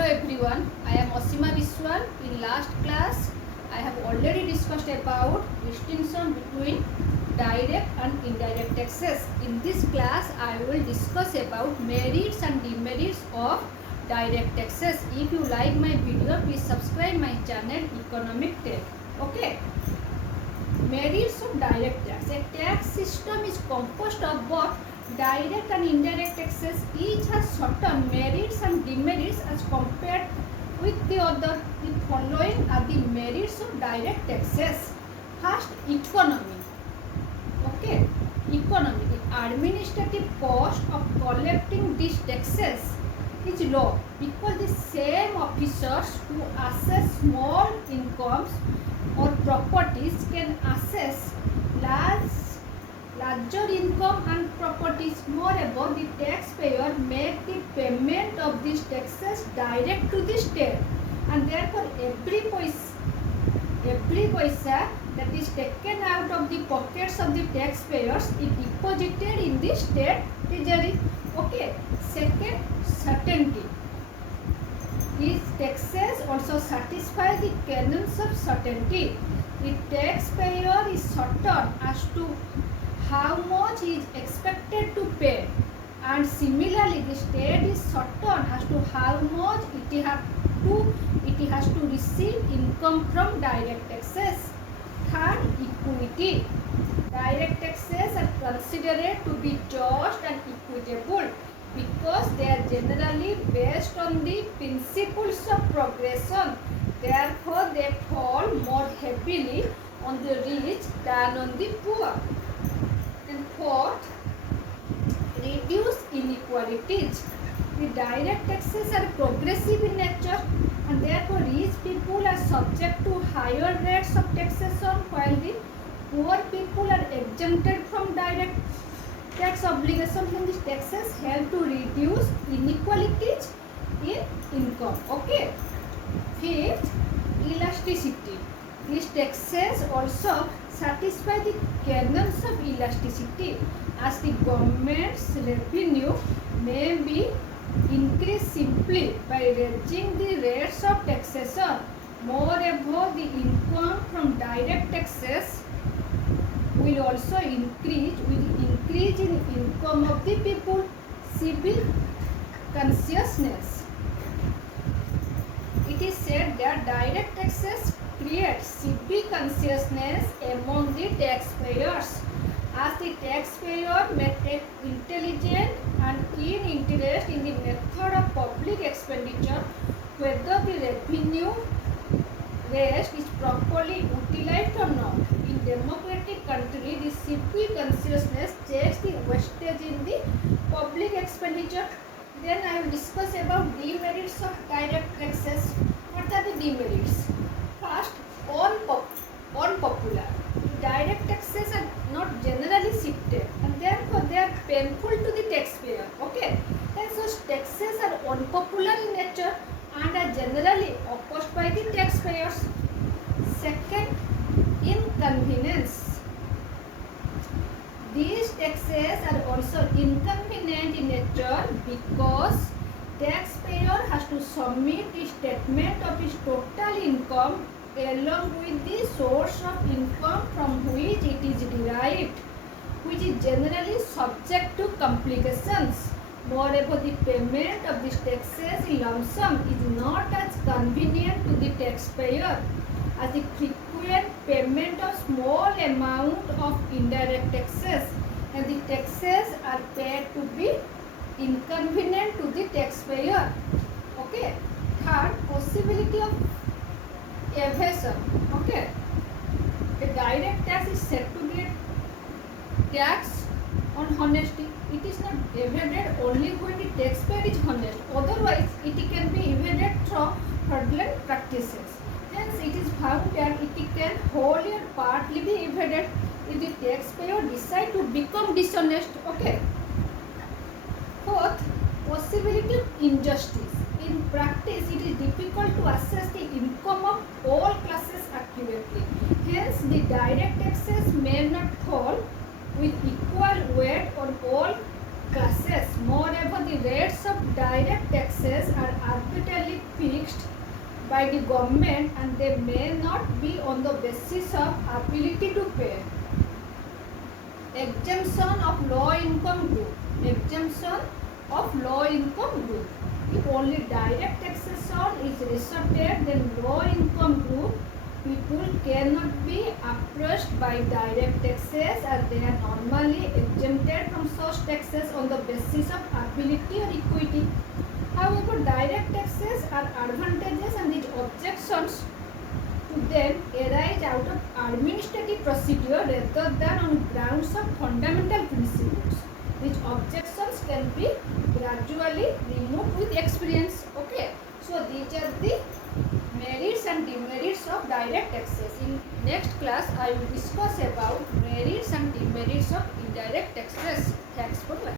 Hello everyone, I am Asima Biswal. In last class, I have already discussed about distinction between direct and indirect taxes. In this class, I will discuss about merits and demerits of direct taxes. If you like my video, please subscribe my channel Economic Tech. Okay. Merits of direct tax. A tax system is composed of both direct and indirect taxes. Each has certain merits and demerits as compared with the other. The following are the merits of direct taxes. First, economy. Okay, economy. The administrative cost of collecting these taxes is low because the same officers who assess small incomes or properties can assess larger income and properties. Moreover, the taxpayer make the payment of these taxes direct to the state, and therefore every paisa that is taken out of the pockets of the taxpayers is deposited in the state treasury. Okay. Second, certainty. These taxes also satisfy the canons of certainty. The taxpayer is certain as to how much he is expected to pay, and similarly the state is certain as to how much it has to receive income from direct taxes. Third, equity. Direct taxes are considered to be just and equitable because they are generally based on the principles of progression. Therefore, they fall more heavily on the rich than on the poor. And fourth, reduce inequalities. The direct taxes are progressive in nature, and therefore rich people are subject to higher rates of taxation while the poor people are exempted from direct tax obligation. And these taxes help to reduce inequalities in income. Okay. Fifth, elasticity. These taxes also satisfy the canons of elasticity, as the government's revenue may be increased simply by raising the rates of taxation. Moreover, the income from direct taxes will also increase with the increase in income of the people. Civic consciousness. It is said that direct taxes create civic consciousness among the taxpayers, as the taxpayer may take intelligent and keen interest in the method of public expenditure, whether the revenue raised is properly utilized or not. In democratic country, the civic consciousness checks the wastage in the public expenditure. Then I will discuss about demerits of direct taxes. What are the demerits? First, unpopular. Direct taxes are not generally accepted, and therefore they are painful to the taxpayer. Okay, and so taxes are unpopular in nature and are generally opposed by the taxpayers. Second, inconvenience. These taxes are also inconvenient in nature because taxpayer has to submit a statement of his total income along with the source of income from which it is derived, which is generally subject to complications. Moreover, the payment of these taxes in lump sum is not as convenient to the taxpayer as the frequent payment of small amount of indirect taxes, and the taxes are paid to be inconvenient to the taxpayer. Okay. Third, possibility of evasion. Okay. A direct tax is said to be a tax on honesty. It is not evaded only when the taxpayer is honest. Otherwise, it can be evaded through fraudulent practices. Hence, it is found that it can wholly or partly be evaded if the taxpayer decide to become dishonest. Okay. Fourth, possibility of injustice. In practice, it is difficult to assess the income of all classes accurately. Hence, the direct taxes may not fall with equal weight on all classes. Moreover, the rates of direct taxes are arbitrarily by the government and they may not be on the basis of ability to pay. Exemption of low income group. Exemption of low income group. If only direct taxation is resorted, then low income group people cannot be approached by direct taxes and they are normally exempted from such taxes on the basis of ability or equity. However, direct taxes are advantageous and these objections to them arise out of administrative procedure rather than on grounds of fundamental principles. These objections can be gradually removed with experience. Okay. So these are the merits and demerits of direct taxes. In next class, I will discuss about merits and demerits of indirect taxes. Thanks for watching.